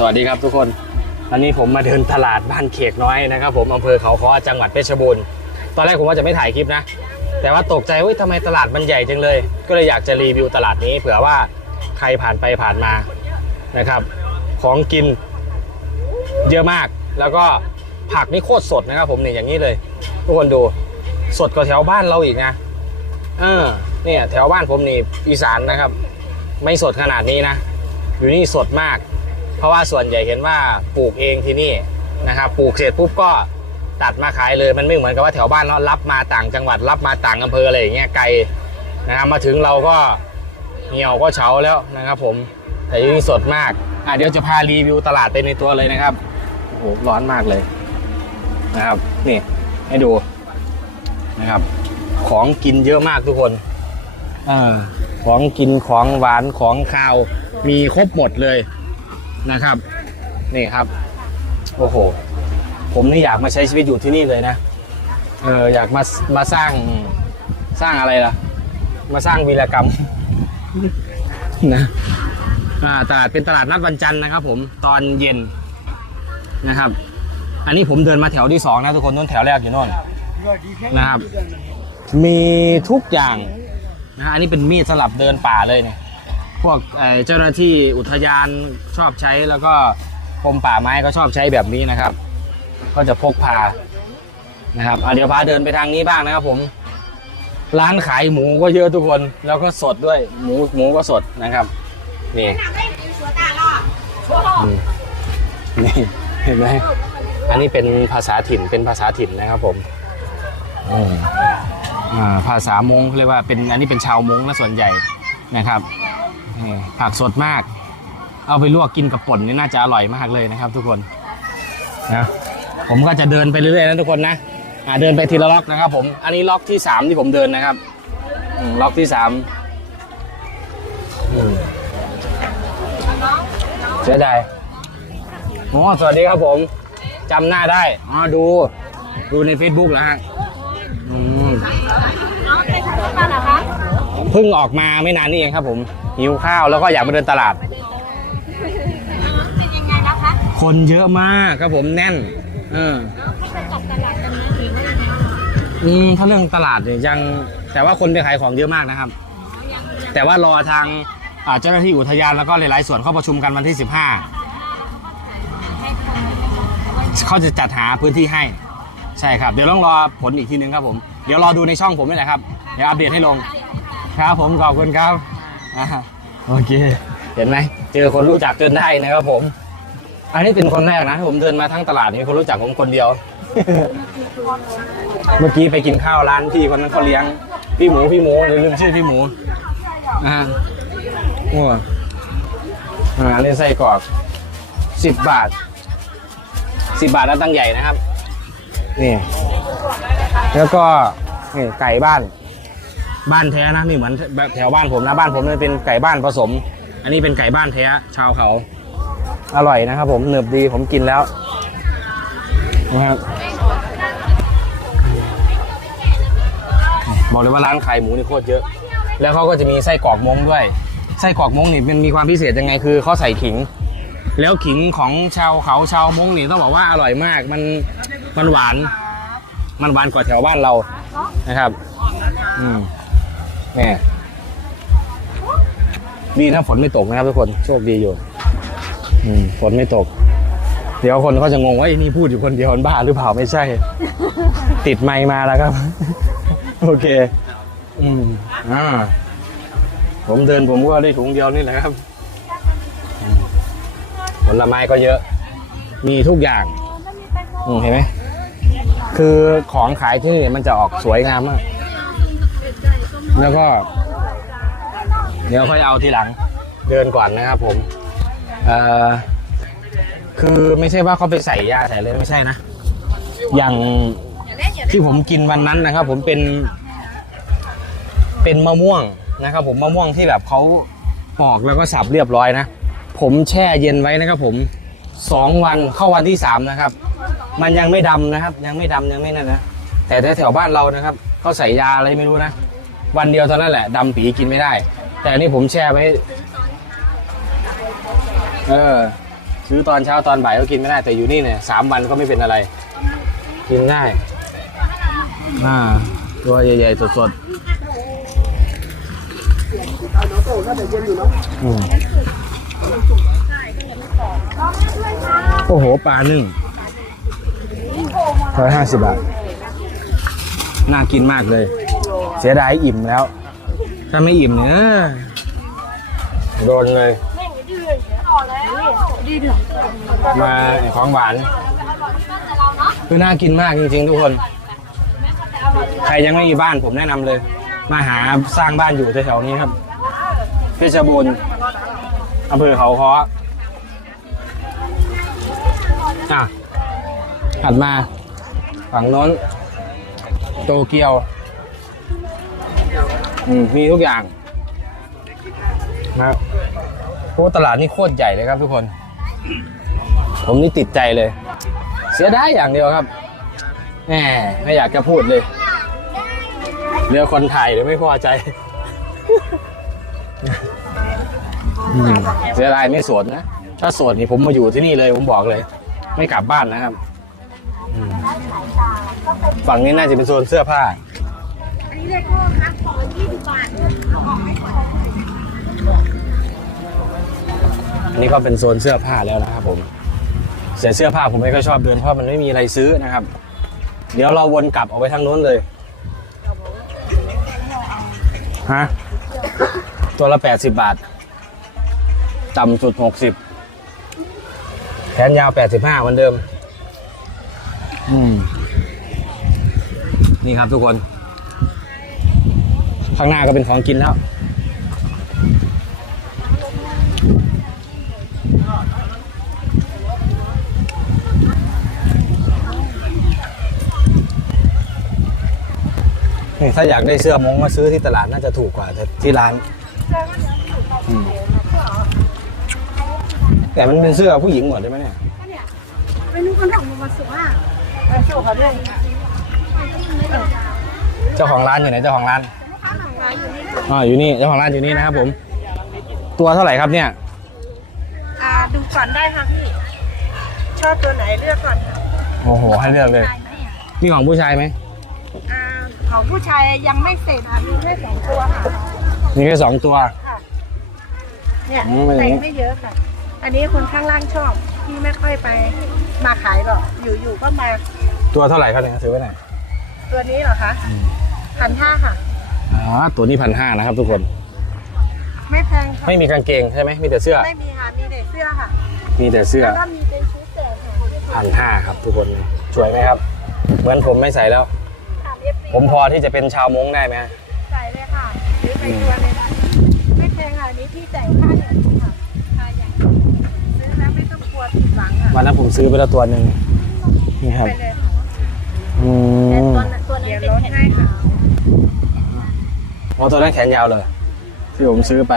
สวัสดีครับทุกคน วันนี้ผมมาเดินตลาดบ้านเขกน้อยนะครับ ผมอำเภอเขาค้อจังหวัดเพชรบูรณ์ ตอนแรกผมว่าจะไม่ถ่ายคลิปนะ แต่ว่าตกใจว่าทำไมตลาดมันใหญ่จังเลย ก็เลยอยากจะรีวิวตลาดนี้ เผื่อว่าใครผ่านไปผ่านมานะครับ ของกินเยอะมาก แล้วก็ผักนี่โคตรสดนะครับ ผมเนี่ยอย่างนี้เลย ทุกคนดูสดกว่าแถวบ้านเราอีกนะ เออ เนี่ยแถวบ้านผมนี่อีสานนะครับ ไม่สดขนาดนี้นะ อยู่นี่สดมาก เพราะว่าส่วนใหญ่เห็นว่าปลูกเองที่นี่นะครับปลูกเสร็จปุ๊บก็ตัดมาขายเลยมันไม่เหมือนกับว่าแถวบ้านเรารับมาต่างจังหวัดรับมาต่างอำเภออะไรอย่างเงี้ยไกลนะครับมาถึงเราก็เหี่ยวก็เฉาแล้วนะครับ ผมแต่ที่นี่สดมากอะเดี๋ยวจะพารีวิวตลาดไปในตัวเลยนะครับโอ้โหร้อนมากเลยนะครับนี่ให้ดูนะครับ ของกินเยอะมากทุกคนเออของกินของหวานของคาวมีครบหมดเลย นะครับ นี่ครับ โอ้โห ผมนี่อยากมาใช้ชีวิตอยู่ที่นี่เลยนะ เอออยากมามาสร้างสร้างอะไรล่ะ มาสร้างวีรกรรมนะอ่าตลาดเป็นตลาดนัดวันจันทร์นะครับ ผมตอนเย็นนะครับ อันนี้ผมเดินมาแถวที่สองนะทุกคนนู้นแถวแรกอยู่โน่นนะครับ มีทุกอย่างนะฮะอันนี้เป็นมีดสลับเดินป่าเลยเนี่ย พวกเอ่อเจ้าหน้าที่อุทยานชอบใช้แล้วก็กรมป่าไม้ก็ชอบใช้แบบนี้นะครับ ก็จะพกพานะครับอะเดี๋ยวพาเดินไปทางนี้บ้างนะครับผม ร้านขายหมูก็เยอะทุกคนแล้วก็สดด้วยหมูหมูก็สดนะครับนี่อืมนี่เห็นไหมอันนี้เป็นภาษาถิ่นเป็นภาษาถิ่นนะครับผมอืมอ่าภาษามงเรียกว่าเป็นอันนี้เป็นชาวมงนะส่วนใหญ่นะครับนี่ ผักสดมาก เอาไปลวกกินกับป่นนี่น่าจะอร่อยมากเลยนะครับ ทุกคนนะผมก็จะเดินไปเรื่อยๆนะทุกคนนะอ่าเดินไปทีละล็อกนะครับ ผมอันนี้ล็อกที่สามที่ผมเดินนะครับล็อกที่สามอืมเสียดายโอ้สวัสดีครับผมจำหน้าได้อ๋อดูดูใน Facebook แล้วฮะอืมน้อง เป็นคนมาเหรอคะเพิ่งออกมาไม่นานนี่เองครับ ผมหิวข้าวแล้วก็อยากมาเดินตลาดน้องเป็นยังไงนะคะคนเยอะมากครับผมแน่น เออน้องเขาไปตกตลาดกันนะหรือว่ายังไงอืมถ้าเรื่องตลาดเนี่ยยังแต่ว่าคนไปขายของเยอะมากนะครับ แต่ว่ารอทางอ่าเจ้าหน้าที่อุทยานแล้วก็หลายๆส่วนเข้าประชุมกันวันที่ 15เขาจะจัดหาพื้นที่ให้ใช่ครับ เดี๋ยวต้องรอผลอีกทีนึงครับผม เดี๋ยวรอดูในช่องผมนี่แหละครับ เดี๋ยวอัปเดตให้ลง ครับผมขอบคุณครับอ่าโอเค เห็นไหมเจอคนรู้จักจนได้นะครับผม อันนี้เป็นคนแรกนะที่ผมเดินมาทั้งตลาดมีคนรู้จักผมคนเดียว เมื่อกี้ไปกินข้าวร้านพี่คนนั้นเขาเลี้ยง พี่หมูพี่หมูเดี๋ยวลืมชื่อพี่หมูอ่าโอ้อ่าอันนี้ไส้กรอกสิบบาทสิบบาทแล้วตั้งใหญ่นะครับ นี่ แล้วก็นี่ไก่บ้าน บ้านแท้นะนี่เหมือนแถวบ้านผมนะบ้านผมเนี่ยเป็นไก่บ้านผสม อันนี้เป็นไก่บ้านแท้ชาวเขา อร่อยนะครับ ผมหนึบดีผมกินแล้วนะครับบอกเลยว่าร้านขายหมูนี่โคตรเยอะ แล้วเขาก็จะมีไส้กรอกม้งด้วยไส้กรอกม้งนี่มันมีความพิเศษยังไงคือเขาใส่ขิง แล้วขิงของชาวเขาชาวม้งนี่ต้องบอกว่าอร่อยมากมันมันหวาน มันหวานกว่าแถวบ้านเรานะครับ อืม เนี่ยดีนะฝนไม่ตกนะครับทุกคนโชคดีอยู่ อืมฝนไม่ตก เดี๋ยวคนก็จะงงว่าไอ้นี่พูดอยู่คนเดียวมันบ้าหรือเปล่าไม่ใช่ ติดไมค์มาแล้วครับ โอเค อืมอ่าผมเดินผมก็ได้ถุงเดียวนี่แหละครับผลไม้ก็เยอะ มีทุกอย่างเห็นไหม คือของขายที่นี่มันจะออกสวยงามมาก แล้วก็ เดี๋ยวค่อยเอาทีหลัง เดินก่อนนะครับผมเอ่อคือไม่ใช่ว่าเขาไปใส่ยาใส่เลยไม่ใช่นะ อย่างที่ผมกินวันนั้นนะครับ ผมเป็น เป็นมะม่วงนะครับ ผมมะม่วงที่แบบเขาปอกแล้วก็สับเรียบร้อยนะ ผมแช่เย็นไว้นะครับผมสองวันเข้าวันที่สามนะครับ มันยังไม่ดำนะครับ ยังไม่ดำยังไม่นั่นนะแต่แถวๆบ้านเรานะครับเขาใส่ยาอะไรไม่รู้นะ วันเดียวเท่านั้นแหละดำปีกินไม่ได้ แต่อันนี่ผมแช่ไว้เออซื้อตอนเช้าตอนบ่ายก็กินไม่ได้แต่อยู่นี่เนี่ยสามวันก็ไม่เป็นอะไร กินได้อ่าตัวใหญ่ๆสดๆอืมโอ้โหปลาหนึ่งร้อยห้าสิบบาท น่ากินมากเลย เสียดายอิ่มแล้ว ถ้าไม่อิ่มเนี่ยโดนเลย มาของหวาน คือน่ากินมากจริงๆทุกคน ใครยังไม่มีบ้านผมแนะนำเลย มาหาสร้างบ้านอยู่แถวๆนี้ครับ เพชรบูรณ์อำเภอเขาค้ออะถัดมา ฝั่งโน้น โตเกียว อืมมีทุกอย่างนะครับโอ้ตลาดนี่โคตรใหญ่เลยครับทุกคน ผมนี่ติดใจเลย เสียดายอย่างเดียวครับแหมไม่อยากจะพูดเลยเรือคนถ่ายเลยไม่พอใจอืมเสียดายไม่โสดนะ ถ้าโสดนี่ผมมาอยู่ที่นี่เลยผมบอกเลย ไม่กลับบ้านนะครับอืมฝั่งนี้น่าจะเป็นโซนเสื้อผ้า อันนี้เลโก้ครับของละยี่สิบบาทอันนี้ก็เป็นโซนเสื้อผ้าแล้วนะครับผมเสียเสื้อผ้าผมไม่ค่อยชอบเดินเพราะมันไม่มีอะไรซื้อนะครับ เดี๋ยวเราวนกลับเอาไปทางโน้นเลยฮะตัวละแปดสิบบาท ต่ำสุดหกสิบแขนยาวแปดสิบห้าเหมือนเดิม อืม นี่ครับทุกคน ข้างหน้าก็เป็นของกินแล้วนี่ถ้าอยากได้เสื้อมงมาซื้อที่ตลาดน่าจะถูกกว่าแต่ที่ร้านอืมแต่มันเป็นเสื้อผู้หญิงหมดใช่ไหมเนี่ยไม่รู้คนทำมาสวยอะไปโชว์เขาด้วยเจ้าของร้านอยู่ไหนเจ้าของร้าน อ๋ออยู่นี่เจ้าของร้านอยู่นี่นะครับผม ตัวเท่าไหร่ครับเนี่ย อ่าดูก่อนได้ค่ะพี่ ชอบตัวไหนเลือกก่อนค่ะโอ้โห ให้เลือกเลยนี่ของผู้ชายไหมอ่าของผู้ชายยังไม่เสร็จอะมีแค่สองตัวค่ะมีแค่สองตัว ค่ะ เนี่ยอืมเป็นอย่างนี้แต่งไม่เยอะค่ะ อันนี้คนข้างล่างชอบพี่ไม่ค่อยไปมาขายหรอกอยู่ๆก็มาตัวเท่าไหร่ครับเนี่ยซื้อไว้ไหนอยตัวนี้เหรอคะพันห้าค่ะ อ๋อตัวนี้พันห้านะครับทุกคน ไม่แพงค่ะไม่มีกางเกงใช่ไหมมีแต่เสื้อ ไม่มีค่ะมีแต่เสื้อค่ะมีแต่เสื้อแล้วก็มีเป็นชุดแต่ค่ะพันห้าครับทุกคนสวยไหมครับ เหมือนผมไม่ใส่แล้วถามเอฟซีผมพอที่จะเป็นชาวมงได้ไหมใส่เลยค่ะหรือไปตัวเลยนะไม่แพงค่ะอันนี้พี่แต่งค่าอย่างนี้ค่ะค่าอย่างนี้ซื้อแล้วไม่ต้องกลัวผิดหวังค่ะวันนั้นผมซื้อไปแล้วตัวหนึ่งนี่ครับไปเลยค่ะอืแต่มตัวนั้นตัวนั้นเป็นแขนให้ค่ะ อ๋อตัวนั้นแขนยาวเลย ที่ผมซื้อไป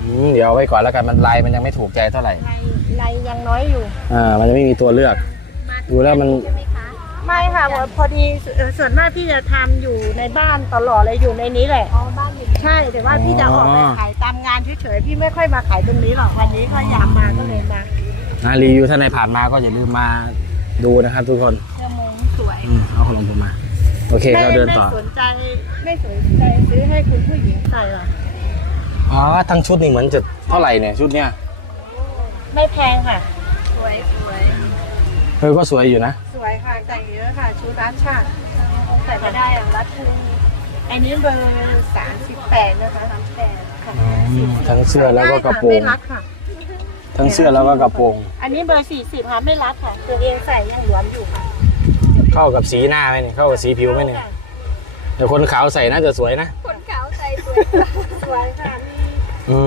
อืมเดี๋ยวเอาไว้ก่อนแล้วกันมันลายมันยังไม่ถูกใจเท่าไหร่ ลายลายยังน้อยอยู่ อ่า มันจะไม่มีตัวเลือก ดูแล้วมัน ใช่ไหมคะไม่ค่ะพอดีเอ่อส่วนมากพี่จะทำอยู่ในบ้านตลอดเลยอยู่ในนี้แหละ อ๋อบ้านอยู่ใช่แต่ว่าพี่จะออกไปขายตามงานเฉยๆพี่ไม่ค่อยมาขายตรงนี้หรอกวันนี้ก็อยากมาก็เลยมาอ่ารีวิวท่านในผ่านมาก็อย่าลืมมาดูนะครับทุกคน เสื้อมงสวย อืมเอาขนมผมมา โอเคเราเดินต่อไม่สนใจไม่สนใจซื้อให้คุณผู้หญิงใส่หรออ๋อ ทั้งชุดนี่เหมือนจะเท่าไหร่เนี่ยชุดเนี้ยไม่แพงค่ะ สวยสวยเออ ก็สวยอยู่นะ สวยค่ะแต่งเยอะค่ะชุดรัดชาติใส่ไม่ได้อะรัดชุดอันนี้เบอร์สามสิบแปดนะคะสามแปดค่ะอืมทั้งเสื้อแล้วก็กระโปรง ไม่รัดค่ะ ทั้งเสื้อแล้วก็กระโปรง อันนี้เบอร์สี่สิบค่ะไม่รัดค่ะ ตัวเองใส่ยังหลวมอยู่ค่ะ เข้ากับสีหน้าไหมเนี่ยเข้ากับสีผิวไหมเนี่ยแต่คนขาวใส่น่าจะสวยนะคนขาวใส่สวยสวยค่ะมีอื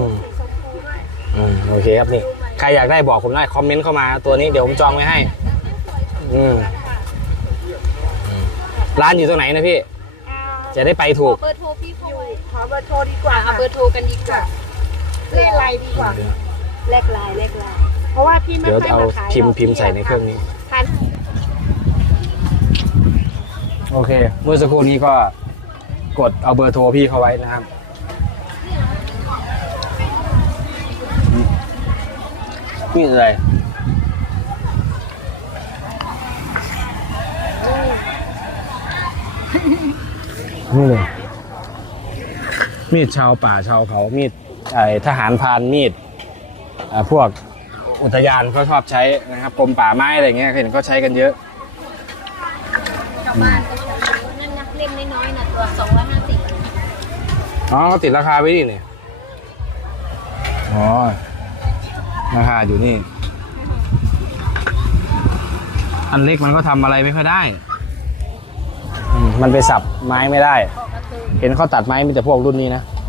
มสีชมพูด้วยอืมโอเคครับนี่ใครอยากได้บอกผมได้คอมเมนต์เข้ามาตัวนี้เดี๋ยวผมจองไว้ให้ อืมอืมร้านอยู่ตรงไหนนะพี่อ่าจะได้ไปถูก เบอร์โทรพี่เขาไว้ขอเบอร์โทรดีกว่าเอาเบอร์โทรกันดีกว่าเลขไลน์ดีกว่าเลขไลน์เลขไลน์เพราะว่าพี่ไม่เดี๋ยวค่อยเอามาขายพิมพ์หรอกพิมพ์ใส่ในเครื่องนี้ พัน โอเค เมื่อสักครู่นี้ก็กดเอาเบอร์โทรพี่เขาไว้นะครับมีดอะไรนี่เลยมีดชาวป่าชาวเขา มีดไอ้ทหารพรานมีดอ่าพวกอุทยานเขาชอบใช้นะครับกรมป่าไม้อะไรเงี้ยเห็นเขาใช้กันเยอะ ชาวบ้านก็ใช้นั่นนักเล่มน้อยๆนะตัวสองร้อยห้าสิบ อ๋อเขาติดราคาไว้ดิเนี่ยอ๋อราคาอยู่นี่ อันเล็กมันก็ทำอะไรไม่ค่อยได้อืมมันไปสับไม้ไม่ได้ก็คือเห็นเขาตัดไม้มีแต่พวกรุ่นนี้นะอ